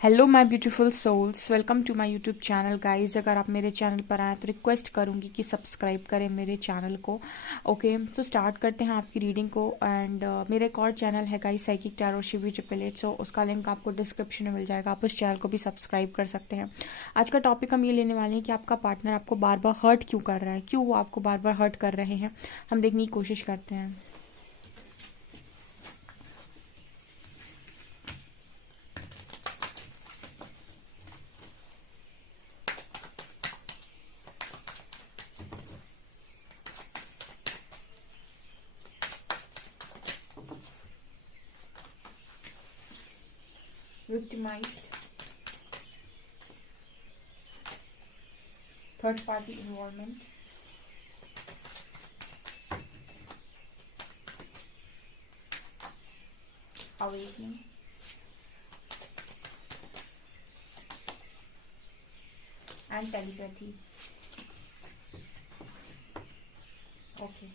Hello my beautiful souls, welcome to my YouTube channel guys. अगर आप मेरे channel पर आए तो रिक्वेस्ट करूंगी कि सब्सक्राइब करें मेरे चैनल को। ओके, तो स्टार्ट करते हैं आपकी रीडिंग को। एंड मेरा एक और चैनल है guys, psychic tarot Shivi triplet, so उसका लिंक आपको डिस्क्रिप्शन में मिल जाएगा। आप उस चैनल को भी सब्सक्राइब कर सकते हैं। आज का टॉपिक हम ये लेने वाले हैं कि आपका पार्टनर आपको बार बार हर्ट क्यों कर रहा है, क्यों वो आपको बार बार हर्ट कर रहे हैं, हम देखने की कोशिश करते हैं। Victimized, third party involvement, awakening, and telepathy. Okay.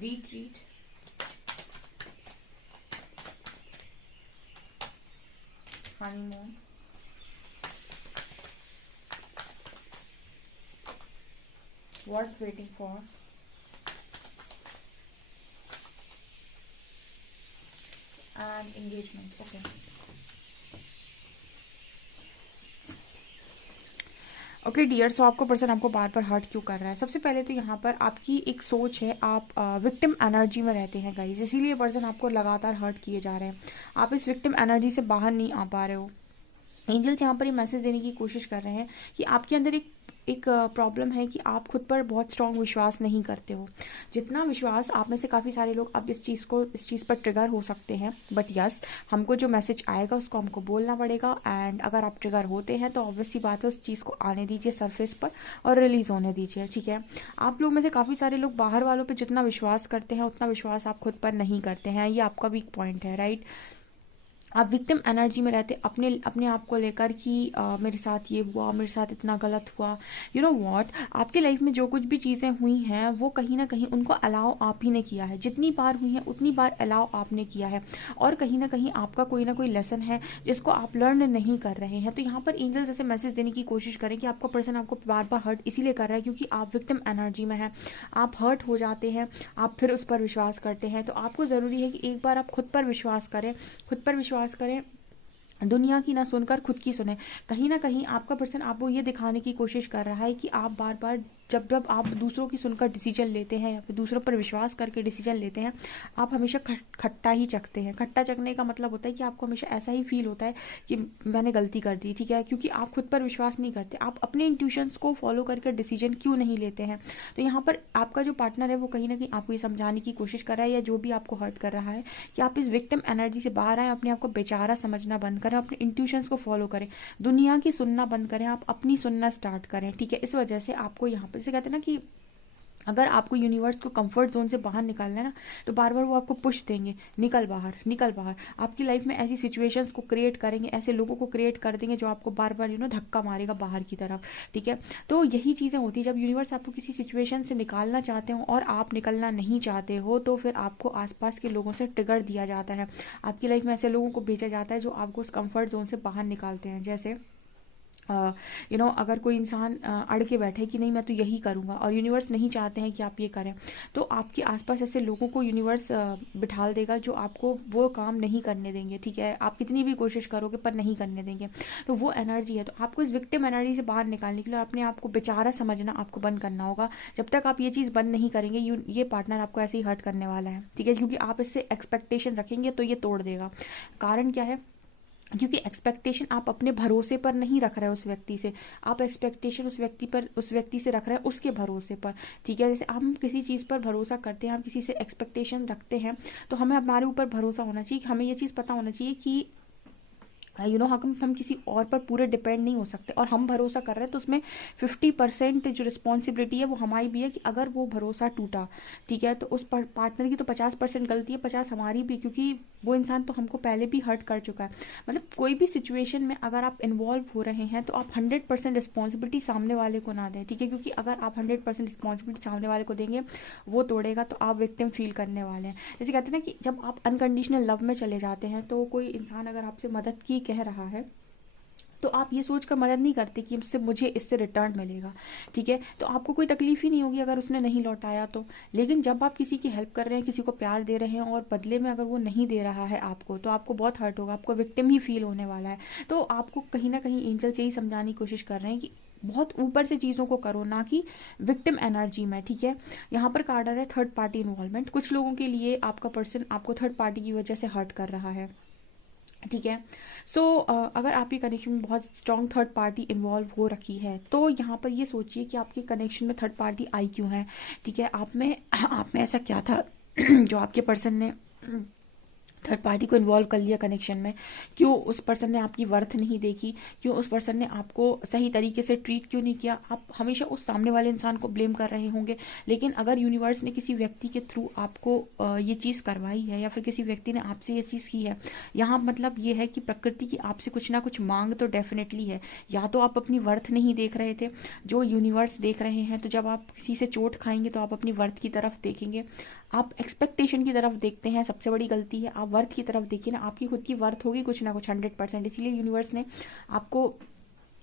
Retreat, honeymoon, worth waiting for, and engagement. Okay. Okay dear, so आपको पर्सन आपको बार बार हर्ट क्यों कर रहा है? सबसे पहले तो यहाँ पर आपकी एक सोच है, आप विक्टिम एनर्जी में रहते हैं गाइस, इसीलिए पर्सन आपको लगातार हर्ट किए जा रहे हैं। आप इस विक्टिम एनर्जी से बाहर नहीं आ पा रहे हो। एंजल्स यहाँ पर ये मैसेज देने की कोशिश कर रहे हैं कि आपके अंदर एक प्रॉब्लम है कि आप खुद पर बहुत स्ट्रांग विश्वास नहीं करते हो। जितना विश्वास आप में से काफ़ी सारे लोग अब इस चीज़ पर ट्रिगर हो सकते हैं, बट यस, हमको जो मैसेज आएगा उसको हमको बोलना पड़ेगा। एंड अगर आप ट्रिगर होते हैं तो ऑब्वियस सी बात है, उस चीज़ को आने दीजिए सरफेस पर और रिलीज होने दीजिए, ठीक है। आप लोग में से काफ़ी सारे लोग बाहर वालों पर जितना विश्वास करते हैं उतना विश्वास आप खुद पर नहीं करते हैं। ये आपका वीक पॉइंट है, राइट। आप विक्टिम एनर्जी में रहते अपने अपने आप को लेकर कि मेरे साथ ये हुआ, मेरे साथ इतना गलत हुआ। यू नो व्हाट, आपके लाइफ में जो कुछ भी चीज़ें हुई हैं वो कहीं ना कहीं उनको अलाउ आप ही ने किया है। जितनी बार हुई हैं उतनी बार अलाउ आपने किया है, और कहीं ना कहीं आपका कोई ना कोई लेसन है जिसको आप लर्न नहीं कर रहे हैं। तो यहाँ पर एंजल जैसे मैसेज देने की कोशिश करें कि आपका पर्सन आपको बार बार हर्ट इसीलिए कर रहा है क्योंकि आप विक्टिम एनर्जी में हैं। आप हर्ट हो जाते हैं, आप फिर उस पर विश्वास करते हैं। तो आपको ज़रूरी है कि एक बार आप खुद पर विश्वास करें, खुद पर विश्वास करें, दुनिया की ना सुनकर खुद की सुने। कहीं ना कहीं आपका पर्सन आपको ये दिखाने की कोशिश कर रहा है कि आप बार बार जब जब आप दूसरों की सुनकर डिसीजन लेते हैं या फिर दूसरों पर विश्वास करके डिसीजन लेते हैं, आप हमेशा खट्टा ही चखते हैं। खट्टा चखने का मतलब होता है कि आपको हमेशा ऐसा ही फील होता है कि मैंने गलती कर दी, ठीक है, क्योंकि आप खुद पर विश्वास नहीं करते। आप अपने इंट्यूशंस को फॉलो करके डिसीजन क्यों नहीं लेते हैं? तो यहाँ पर आपका जो पार्टनर है वो कहीं ना कहीं आपको ये समझाने की कोशिश कर रहा है, या जो भी आपको हर्ट कर रहा है, कि आप इस विक्टिम एनर्जी से बाहर आए, अपने आप को बेचारा समझना बंद करें, अपने इंट्यूशंस को फॉलो करें, दुनिया की सुनना बंद करें, आप अपनी सुनना स्टार्ट करें, ठीक है। इस वजह से आपको यहाँ पर, जैसे कहते हैं ना कि अगर आपको यूनिवर्स को कंफर्ट जोन से बाहर निकालना है ना, तो बार बार वो आपको पुश देंगे, निकल बाहर, निकल बाहर। आपकी लाइफ में ऐसी सिचुएशंस को क्रिएट करेंगे, ऐसे लोगों को क्रिएट कर देंगे जो आपको बार बार धक्का मारेगा बाहर की तरफ, ठीक है। तो यही चीज़ें होती है जब यूनिवर्स आपको किसी सिचुएशन से निकालना चाहते हो और आप निकलना नहीं चाहते हो, तो फिर आपको आसपास के लोगों से ट्रिगर दिया जाता है। आपकी लाइफ में ऐसे लोगों को भेजा जाता है जो आपको उस कंफर्ट जोन से बाहर निकालते हैं। जैसे अगर कोई इंसान अड़ के बैठे कि नहीं मैं तो यही करूँगा, और यूनिवर्स नहीं चाहते हैं कि आप ये करें, तो आपके आसपास ऐसे लोगों को यूनिवर्स बिठाल देगा जो आपको वो काम नहीं करने देंगे, ठीक है। आप कितनी भी कोशिश करोगे पर नहीं करने देंगे। तो वो एनर्जी है। तो आपको इस विक्टिम एनर्जी से बाहर निकालने के लिए अपने आप को बेचारा समझना आपको बंद करना होगा। जब तक आप ये चीज़ बंद नहीं करेंगे, ये पार्टनर आपको ऐसे ही हर्ट करने वाला है, ठीक है, क्योंकि आप इससे एक्सपेक्टेशन रखेंगे तो ये तोड़ देगा। कारण क्या है? क्योंकि एक्सपेक्टेशन आप अपने भरोसे पर नहीं रख रहे हो उस व्यक्ति से, आप एक्सपेक्टेशन उस व्यक्ति से रख रहे हैं उसके भरोसे पर, ठीक है। जैसे हम किसी चीज़ पर भरोसा करते हैं, हम किसी से एक्सपेक्टेशन रखते हैं, तो हमें हमारे ऊपर भरोसा होना चाहिए, हमें ये चीज़ पता होना चाहिए कि हम किसी और पर पूरे डिपेंड नहीं हो सकते, और हम भरोसा कर रहे हैं तो उसमें 50% जो रिस्पॉन्सिबिलिटी है वो हमारी भी है कि अगर वो भरोसा टूटा, ठीक है, तो उस पार्टनर की तो 50% गलती है, 50 हमारी भी, क्योंकि वो इंसान तो हमको पहले भी हर्ट कर चुका है। मतलब कोई भी सिचुएशन में अगर आप इन्वॉल्व हो रहे हैं तो आप 100% रिस्पॉन्सिबिलिटी सामने वाले को ना दें, ठीक है, क्योंकि अगर आप 100% रिस्पॉन्सिबिलिटी सामने वाले को देंगे, वो तोड़ेगा तो आप विक्टिम फील करने वाले हैं। जैसे कहते हैं ना कि जब आप अनकंडीशनल लव में चले जाते हैं तो कोई इंसान अगर आपसे मदद की कह रहा है तो आप ये सोचकर मदद नहीं करते कि मुझे इससे रिटर्न मिलेगा, ठीक है, तो आपको कोई तकलीफ ही नहीं होगी अगर उसने नहीं लौटाया तो। लेकिन जब आप किसी की हेल्प कर रहे हैं, किसी को प्यार दे रहे हैं और बदले में अगर वो नहीं दे रहा है आपको, तो आपको बहुत हर्ट होगा, आपको विक्टिम ही फील होने वाला है। तो आपको कहीं ना कहीं एंजल से ही समझाने की कोशिश कर रहे हैं कि बहुत ऊपर से चीज़ों को करो, ना कि विक्टिम एनर्जी में, ठीक है। यहाँ पर कार्ड आ रहा है थर्ड पार्टी इन्वॉल्वमेंट। कुछ लोगों के लिए आपका पर्सन आपको थर्ड पार्टी की वजह से हर्ट कर रहा है, ठीक है। सो अगर आपके कनेक्शन में बहुत स्ट्रॉन्ग थर्ड पार्टी इन्वॉल्व हो रखी है तो यहाँ पर ये सोचिए कि आपके कनेक्शन में थर्ड पार्टी आई क्यों है, ठीक है। आप में ऐसा क्या था जो आपके पर्सन ने थर्ड पार्टी को इन्वॉल्व कर लिया कनेक्शन में? क्यों उस पर्सन ने आपकी वर्थ नहीं देखी? क्यों उस पर्सन ने आपको सही तरीके से ट्रीट क्यों नहीं किया? आप हमेशा उस सामने वाले इंसान को ब्लेम कर रहे होंगे। लेकिन अगर यूनिवर्स ने किसी व्यक्ति के थ्रू आपको ये चीज़ करवाई है या फिर किसी व्यक्ति ने आपसे ये चीज़ की है, यहाँ मतलब ये है कि प्रकृति की आपसे कुछ ना कुछ मांग तो डेफिनेटली है। या तो आप अपनी वर्थ नहीं देख रहे थे, जो यूनिवर्स देख रहे हैं, तो जब आप किसी से चोट खाएंगे तो आप अपनी वर्थ की तरफ देखेंगे। आप एक्सपेक्टेशन की तरफ देखते हैं, सबसे बड़ी गलती है। आप वर्थ की तरफ देखिए ना, आपकी खुद की वर्थ होगी कुछ ना कुछ 100%। इसीलिए यूनिवर्स ने आपको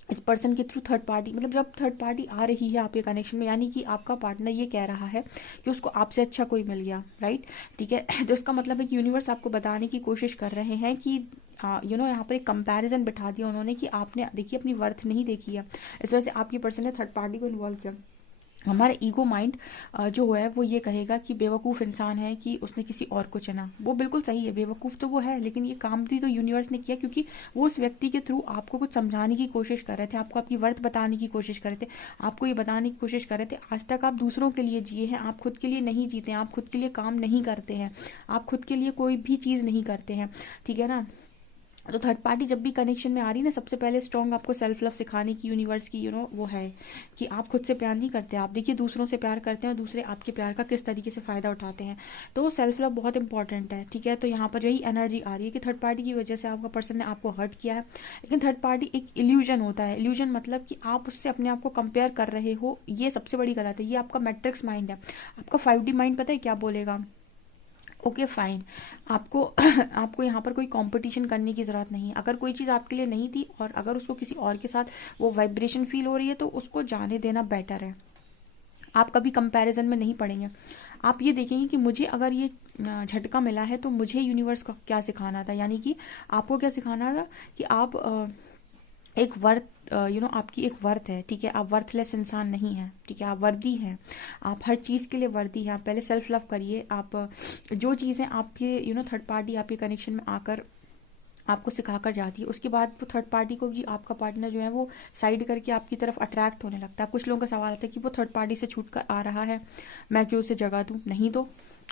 इस पर्सन के थ्रू थर्ड पार्टी, मतलब जब थर्ड पार्टी आ रही है आपके कनेक्शन में, यानी कि आपका पार्टनर ये कह रहा है कि उसको आपसे अच्छा कोई मिल गया, राइट, ठीक है। तो इसका मतलब है कि यूनिवर्स आपको बताने की कोशिश कर रहे हैं कि यहाँ पर एक कंपैरिजन बिठा दिया उन्होंने कि आपने देखिए अपनी वर्थ नहीं देखी है, इस वजह से आपकी पर्सन ने थर्ड पार्टी को इन्वॉल्व किया। हमारा ईगो माइंड जो है वो ये कहेगा कि बेवकूफ़ इंसान है कि उसने किसी और को चुना। वो बिल्कुल सही है, बेवकूफ़ तो वो है, लेकिन ये काम भी तो यूनिवर्स ने किया, क्योंकि वो उस व्यक्ति के थ्रू आपको कुछ समझाने की कोशिश कर रहे थे, आपको आपकी वर्थ बताने की कोशिश कर रहे थे, आपको ये बताने की कोशिश कर रहे थे आज तक आप दूसरों के लिए जिए हैं, आप खुद के लिए नहीं जीते हैं, आप खुद के लिए काम नहीं करते हैं, आप खुद के लिए कोई भी चीज़ नहीं करते हैं, ठीक है ना। तो थर्ड पार्टी जब भी कनेक्शन में आ रही ना, सबसे पहले स्ट्रॉन्ग आपको सेल्फ लव सिखाने की यूनिवर्स की वो है कि आप खुद से प्यार नहीं करते, आप देखिए दूसरों से प्यार करते हैं और दूसरे आपके प्यार का किस तरीके से फ़ायदा उठाते हैं। तो सेल्फ लव बहुत इंपॉर्टेंट है, ठीक है। तो यहाँ पर यही एनर्जी आ रही है कि थर्ड पार्टी की वजह से आपका पर्सन ने आपको हर्ट किया है। लेकिन थर्ड पार्टी एक इल्यूजन होता है। इल्यूजन मतलब कि आप उससे अपने आप को कंपेयर कर रहे हो, ये सबसे बड़ी गलत है। ये आपका मैट्रिक्स माइंड है। आपका 5D माइंड पता है क्या बोलेगा? ओके फाइन, आपको आपको यहाँ पर कोई कंपटीशन करने की ज़रूरत नहीं है। अगर कोई चीज़ आपके लिए नहीं थी और अगर उसको किसी और के साथ वो वाइब्रेशन फील हो रही है तो उसको जाने देना बेटर है। आप कभी कंपैरिजन में नहीं पड़ेंगे। आप ये देखेंगे कि मुझे अगर ये झटका मिला है तो मुझे यूनिवर्स को क्या सिखाना था, यानी कि आपको क्या सिखाना था कि आप एक वर्थ आपकी एक वर्थ है, ठीक है। आप वर्थलेस इंसान नहीं हैं, ठीक है, आप वर्दी हैं, आप हर चीज़ के लिए वर्दी हैं। आप पहले सेल्फ लव करिए। आप जो चीज़ें आपके थर्ड पार्टी आपके कनेक्शन में आकर आपको सिखाकर जाती है, उसके बाद वो थर्ड पार्टी को भी आपका पार्टनर जो है वो साइड करके आपकी तरफ अट्रैक्ट होने लगता है। कुछ लोगों का सवाल आता है कि वो थर्ड पार्टी से छूट कर आ रहा है, मैं क्यों उसे जगह दूँ? नहीं दो।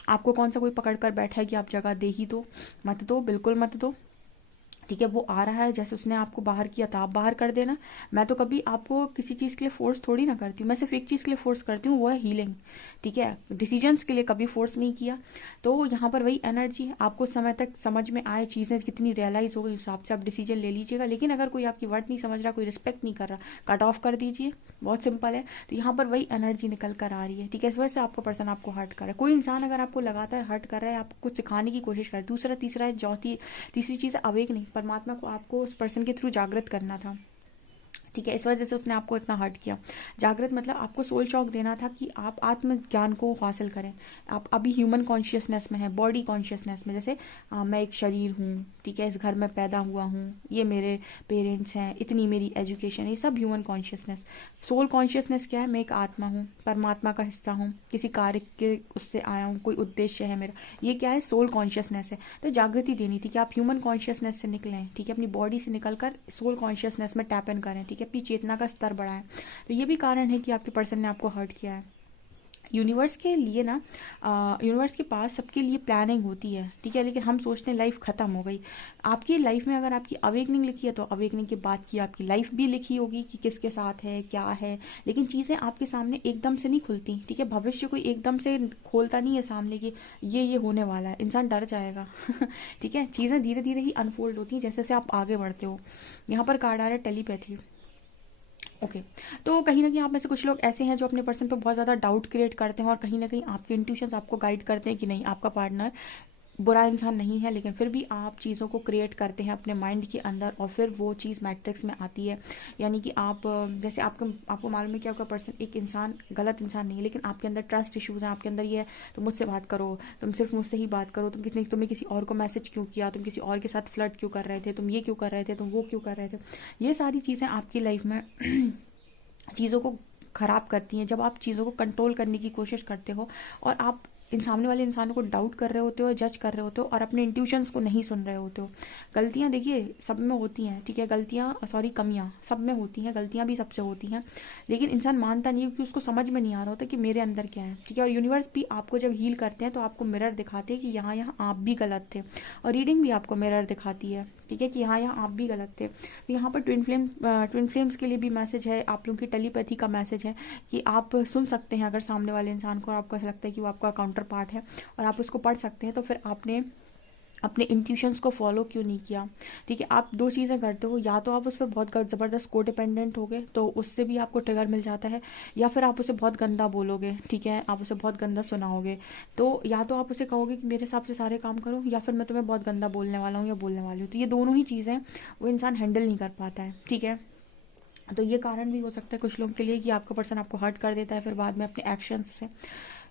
आपको कौन सा कोई पकड़ कर बैठा है कि आप जगह दे ही दो? मत दो, बिल्कुल मत दो, ठीक है। वो आ रहा है, जैसे उसने आपको बाहर किया था आप बाहर कर देना। मैं तो कभी आपको किसी चीज़ के लिए फोर्स थोड़ी ना करती हूँ, मैं सिर्फ एक चीज़ के लिए फोर्स करती हूँ, वो है हीलिंग, ठीक है। डिसीजंस के लिए कभी फोर्स नहीं किया। तो यहाँ पर वही एनर्जी है, आपको समय तक समझ में आए चीज़ें कितनी रियलाइज हो गई, उस हिसाब से आप डिसीजन ले लीजिएगा। लेकिन अगर कोई आपकी वर्ड नहीं समझ रहा, कोई रिस्पेक्ट नहीं कर रहा, कट ऑफ कर दीजिए, बहुत सिंपल है। तो यहाँ पर वही एनर्जी निकल कर आ रही है, ठीक है। इस वजह से आपका पर्सन आपको हर्ट कर रहा है। कोई इंसान अगर आपको लगातार हर्ट कर रहा है, आपको कुछ सिखाने की कोशिश कर रहा है, दूसरा तीसरा है, चौथी तीसरी चीज़ अवेक नहीं, परमात्मा को आपको उस पर्सन के थ्रू जागृत करना था, ठीक है। इस वजह से उसने आपको इतना हर्ट किया। जागृत मतलब आपको सोल शॉक देना था कि आप आत्मज्ञान को हासिल करें। आप अभी ह्यूमन कॉन्शियसनेस में है, बॉडी कॉन्शियसनेस में, जैसे मैं एक शरीर हूँ, ठीक है, इस घर में पैदा हुआ हूँ, ये मेरे पेरेंट्स हैं, इतनी मेरी एजुकेशन, ये सब ह्यूमन कॉन्शियसनेस। सोल कॉन्शियसनेस क्या है? मैं एक आत्मा हूँ, परमात्मा का हिस्सा हूँ, किसी कार्य के उससे आया हूँ, कोई उद्देश्य है मेरा, ये क्या है? सोल कॉन्शियसनेस है। तो जागृति देनी थी कि आप ह्यूमन कॉन्शियसनेस से निकलें, ठीक है, अपनी बॉडी से निकलकर सोल कॉन्शियसनेस में टैप इन करें, ठीक है, अपनी चेतना का स्तर बढ़ाएं। तो ये भी कारण है कि आपके पर्सन ने आपको हर्ट किया है। यूनिवर्स के लिए ना, यूनिवर्स के पास सबके लिए प्लानिंग होती है, ठीक है, लेकिन हम सोचते हैं लाइफ ख़त्म हो गई। आपकी लाइफ में अगर आपकी अवेकनिंग लिखी है तो अवेकनिंग के बाद की आपकी लाइफ भी लिखी होगी कि किसके साथ है क्या है, लेकिन चीज़ें आपके सामने एकदम से नहीं खुलती, ठीक है। भविष्य कोई एकदम से खोलता नहीं है सामने कि ये होने वाला है, इंसान डर जाएगा ठीक है। चीज़ें धीरे धीरे ही अनफोल्ड होती हैं जैसे जैसे आप आगे बढ़ते हो। यहाँ पर कार्ड आ रहा है टेलीपैथी। ओके तो कहीं ना कहीं आप में से कुछ लोग ऐसे हैं जो अपने पर्सन पे बहुत ज़्यादा डाउट क्रिएट करते हैं, और कहीं ना कहीं आपके इंट्यूशंस आपको गाइड करते हैं कि नहीं, आपका पार्टनर बुरा इंसान नहीं है, लेकिन फिर भी आप चीज़ों को क्रिएट करते हैं अपने माइंड के अंदर और फिर वो चीज़ मैट्रिक्स में आती है। यानी कि आप जैसे आपको मालूम है कि आपका पर्सन एक इंसान गलत इंसान नहीं है, लेकिन आपके अंदर ट्रस्ट इश्यूज़ हैं, आपके अंदर ये है तुम मुझसे बात करो, तुम सिर्फ मुझसे ही बात करो, तुम्हें किसी और को मैसेज क्यों किया, तुम किसी और के साथ फ्लर्ट क्यों कर रहे थे, तुम ये क्यों कर रहे थे, तुम वो क्यों कर रहे थे। ये सारी चीज़ें आपकी लाइफ में चीज़ों को ख़राब करती हैं। जब आप चीज़ों को कंट्रोल करने की कोशिश करते हो और आप इन सामने वाले इंसानों को डाउट कर रहे होते हो, जज कर रहे होते हो और अपने इंट्यूशंस को नहीं सुन रहे होते हो। गलतियां देखिए सब में होती हैं, ठीक है, कमियां सब में होती हैं, गलतियां भी सबसे होती हैं, लेकिन इंसान मानता नहीं क्योंकि उसको समझ में नहीं आ रहा होता कि मेरे अंदर क्या है, ठीक है। और यूनिवर्स भी आपको जब हील करते हैं तो आपको मिरर दिखाते हैं कि यहाँ यहाँ आप भी गलत थे, और रीडिंग भी आपको मिरर दिखाती है, ठीक है, कि यहाँ आप भी गलत थे। तो यहाँ पर ट्विन फ्लेम्स के लिए भी मैसेज है, आप लोगों की टेलीपैथी का मैसेज है कि आप सुन सकते हैं अगर सामने वाले इंसान को आपको ऐसा लगता है कि वो आपका काउंटर पार्ट है और आप उसको पढ़ सकते हैं, तो फिर आपने अपने इंट्यूशंस को फॉलो क्यों नहीं किया, ठीक है। आप दो चीज़ें करते हो, या तो आप उस पर बहुत ज़बरदस्त को डिपेंडेंट हो गए तो उससे भी आपको ट्रिगर मिल जाता है, या फिर आप उसे बहुत गंदा बोलोगे, ठीक है, आप उसे बहुत गंदा सुनाओगे। तो या तो आप उसे कहोगे कि मेरे हिसाब से सारे काम करो, या फिर मैं तुम्हें बहुत गंदा बोलने वाला हूँ या बोलने वाली हूँ। तो ये दोनों ही चीज़ें वो इंसान हैंडल नहीं कर पाता है, ठीक है। तो ये कारण भी हो सकता है कुछ लोगों के लिए कि आपका पर्सन आपको हर्ट कर देता है फिर बाद में अपने एक्शंस से।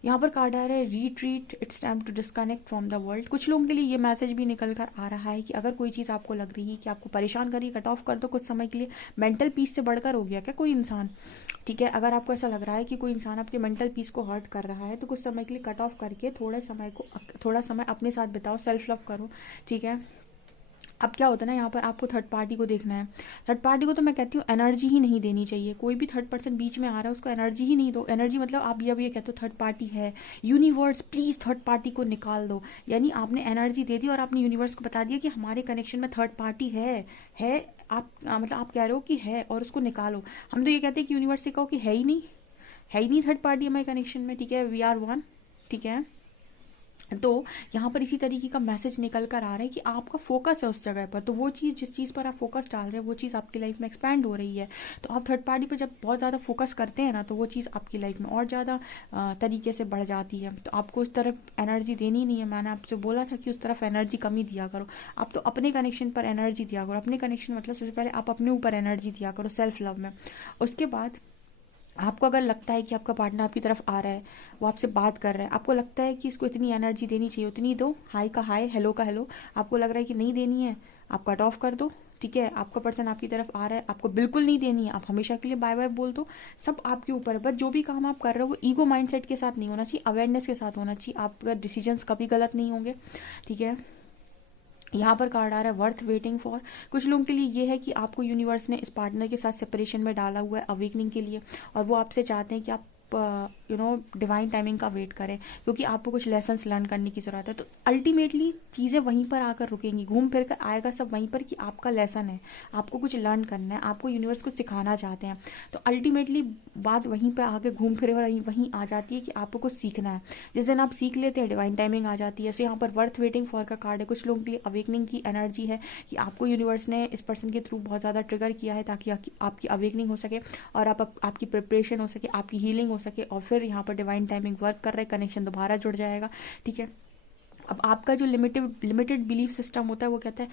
यहाँ पर कार्ड आ रहा है retreat, it's time to disconnect from the world. कुछ लोगों के लिए ये मैसेज भी निकल कर आ रहा है कि अगर कोई चीज़ आपको लग रही है कि आपको परेशान कर रही है, कट ऑफ कर दो कुछ समय के लिए। मेंटल पीस से बढ़कर हो गया क्या कोई इंसान, ठीक है। अगर आपको ऐसा लग रहा है कि कोई इंसान आपके मेंटल पीस को हर्ट कर रहा है तो कुछ समय के लिए कट ऑफ करके थोड़ा समय अपने साथ बिताओ, सेल्फ लव करो, ठीक है। अब क्या होता है ना, यहाँ पर आपको थर्ड पार्टी को देखना है। थर्ड पार्टी को तो मैं कहती हूँ एनर्जी ही नहीं देनी चाहिए। कोई भी थर्ड पर्सन बीच में आ रहा है उसको एनर्जी ही नहीं दो। एनर्जी मतलब आप जब ये कहते हो थर्ड पार्टी है, यूनिवर्स प्लीज़ थर्ड पार्टी को निकाल दो, यानी आपने एनर्जी दे दी और आपने यूनिवर्स को बता दिया कि हमारे कनेक्शन में थर्ड पार्टी है। आप मतलब आप कह रहे हो कि है और उसको निकालो। हम तो ये कहते हैं कि यूनिवर्स से कहो कि है ही नहीं थर्ड पार्टी हमारे कनेक्शन में, ठीक है, वी आर वन, ठीक है। तो यहाँ पर इसी तरीके का मैसेज निकल कर आ रहा है कि आपका फोकस है उस जगह पर, तो वो चीज़ जिस चीज़ पर आप फोकस डाल रहे हैं वो चीज़ आपकी लाइफ में एक्सपैंड हो रही है। तो आप थर्ड पार्टी पर जब बहुत ज़्यादा फोकस करते हैं ना तो वो चीज़ आपकी लाइफ में और ज़्यादा तरीके से बढ़ जाती है। तो आपको उस तरफ एनर्जी देनी नहीं है। मैंने आपसे बोला था कि उस तरफ एनर्जी कम ही दिया करो। आप तो अपने कनेक्शन पर एनर्जी दिया करो। अपने कनेक्शन मतलब सबसे पहले आप अपने ऊपर एनर्जी दिया करो सेल्फ लव में। उसके बाद आपको अगर लगता है कि आपका पार्टनर आपकी तरफ आ रहा है, वो आपसे बात कर रहा है, आपको लगता है कि इसको इतनी एनर्जी देनी चाहिए उतनी दो, हाई का हाई, हेलो का हेलो। आपको लग रहा है कि नहीं देनी है, आप कट ऑफ कर दो, ठीक है। आपका पर्सन आपकी तरफ आ रहा है, आपको बिल्कुल नहीं देनी है, आप हमेशा के लिए बाय बाय बोल दो। सब आपके ऊपर है, बट जो भी काम आप कर रहे हो वो ईगो माइंडसेट के साथ नहीं होना चाहिए, अवेयरनेस के साथ होना चाहिए। आपका डिसीजंस कभी गलत नहीं होंगे, ठीक है। यहाँ पर कार्ड आ रहा है वर्थ वेटिंग फॉर। कुछ लोगों के लिए ये है कि आपको यूनिवर्स ने इस पार्टनर के साथ सेपरेशन में डाला हुआ है अवेकनिंग के लिए, और वो आपसे चाहते हैं कि आप डिवाइन टाइमिंग का वेट करें, क्योंकि आपको कुछ लेसन्स लर्न करने की ज़रूरत है। तो अल्टीमेटली चीज़ें वहीं पर आकर रुकेंगी, घूम फिर कर आएगा सब वहीं पर कि आपका लेसन है, आपको कुछ लर्न करना है, आपको यूनिवर्स कुछ सिखाना चाहते हैं। तो अल्टीमेटली बात वहीं पर आके घूम फिर और वहीं आ जाती है कि आपको कुछ सीखना है। जिस दिन आप सीख लेते हैं डिवाइन टाइमिंग आ जाती है। सो यहाँ पर वर्थ वेटिंग फॉर का कार्ड है। कुछ लोगों के लिए अवेकनिंग की एनर्जी है कि आपको यूनिवर्स ने इस पर्सन के थ्रू बहुत ज़्यादा ट्रिगर किया है ताकि आपकी अवेकनिंग हो सके और आपकी प्रिपरेशन हो सके, आपकी हीलिंग हो सके, और फिर यहाँ पर डिवाइन टाइमिंग वर्क कर रहा है, कनेक्शन दोबारा जुड़ जाएगा, ठीक है। अब आपका जो लिमिटेड बिलीफ सिस्टम होता है वो कहता है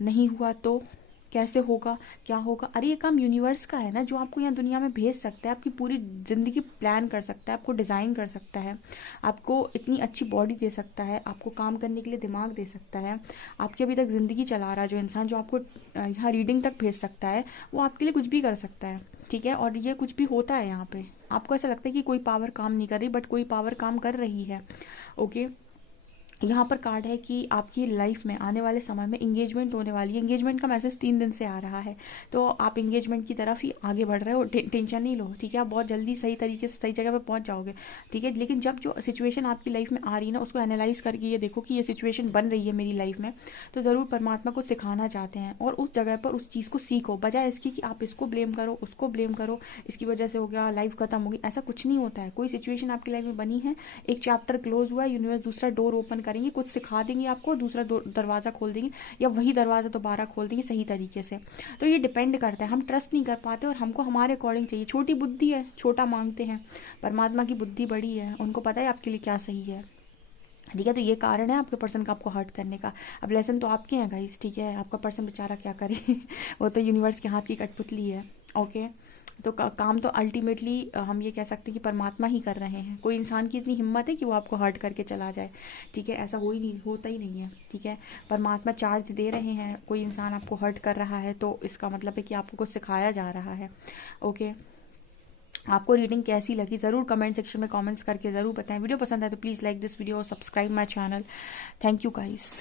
नहीं हुआ तो कैसे होगा, क्या होगा। अरे ये काम यूनिवर्स का है ना, जो आपको यहाँ दुनिया में भेज सकता है, आपकी पूरी ज़िंदगी प्लान कर सकता है, आपको डिज़ाइन कर सकता है, आपको इतनी अच्छी बॉडी दे सकता है, आपको काम करने के लिए दिमाग दे सकता है, आपकी अभी तक ज़िंदगी चला रहा है जो इंसान, जो आपको यहाँ रीडिंग तक भेज सकता है, वो आपके लिए कुछ भी कर सकता है, ठीक है। और ये कुछ भी होता है यहाँ पे। आपको ऐसा लगता है कि कोई पावर काम नहीं कर रही, बट कोई पावर काम कर रही है, ओके। यहाँ पर कार्ड है कि आपकी लाइफ में आने वाले समय में इंगेजमेंट होने वाली है। इंगेजमेंट का मैसेज 3 दिन से आ रहा है, तो आप इंगेजमेंट की तरफ ही आगे बढ़ रहे हो। टेंशन नहीं लो, ठीक है। आप बहुत जल्दी सही तरीके से सही जगह पे पहुंच जाओगे, ठीक है। लेकिन जब जो सिचुएशन आपकी लाइफ में आ रही है ना, उसको एनालाइज करके ये देखो कि ये सिचुएशन बन रही है मेरी लाइफ में, तो ज़रूर परमात्मा कुछ सिखाना चाहते हैं। और उस जगह पर उस चीज़ को सीखो, बजाय इसकी कि आप इसको ब्लेम करो, उसको ब्लेम करो, इसकी वजह से हो गया, लाइफ खत्म होगी। ऐसा कुछ नहीं होता है। कोई सिचुएशन आपकी लाइफ में बनी है, एक चैप्टर क्लोज हुआ है, यूनिवर्स दूसरा डोर ओपन करेंगे, कुछ सिखा देंगे आपको, दूसरा दरवाज़ा खोल देंगे, या वही दरवाज़ा दोबारा खोल देंगे सही तरीके से। तो ये डिपेंड करता है, हम ट्रस्ट नहीं कर पाते और हमको हमारे अकॉर्डिंग चाहिए। छोटी बुद्धि है, छोटा मांगते हैं। परमात्मा की बुद्धि बड़ी है, उनको पता है आपके लिए क्या सही है, ठीक है। तो ये कारण है आपके पर्सन का आपको हर्ट करने का। अब लेसन तो आपके हैं गाइस, ठीक है। आपका पर्सन बेचारा क्या करे वो तो यूनिवर्स के हाथ की कठपुतली है, ओके। तो काम तो अल्टीमेटली हम ये कह सकते हैं कि परमात्मा ही कर रहे हैं। कोई इंसान की इतनी हिम्मत है कि वो आपको हर्ट करके चला जाए, ठीक है। ऐसा होता ही नहीं है, ठीक है। परमात्मा चार्ज दे रहे हैं, कोई इंसान आपको हर्ट कर रहा है तो इसका मतलब है कि आपको कुछ सिखाया जा रहा है, ओके। आपको रीडिंग कैसी लगी ज़रूर कमेंट सेक्शन में कमेंट्स करके ज़रूर बताएं। वीडियो पसंद आए तो प्लीज़ लाइक दिस वीडियो और subscribe my channel. Thank you guys.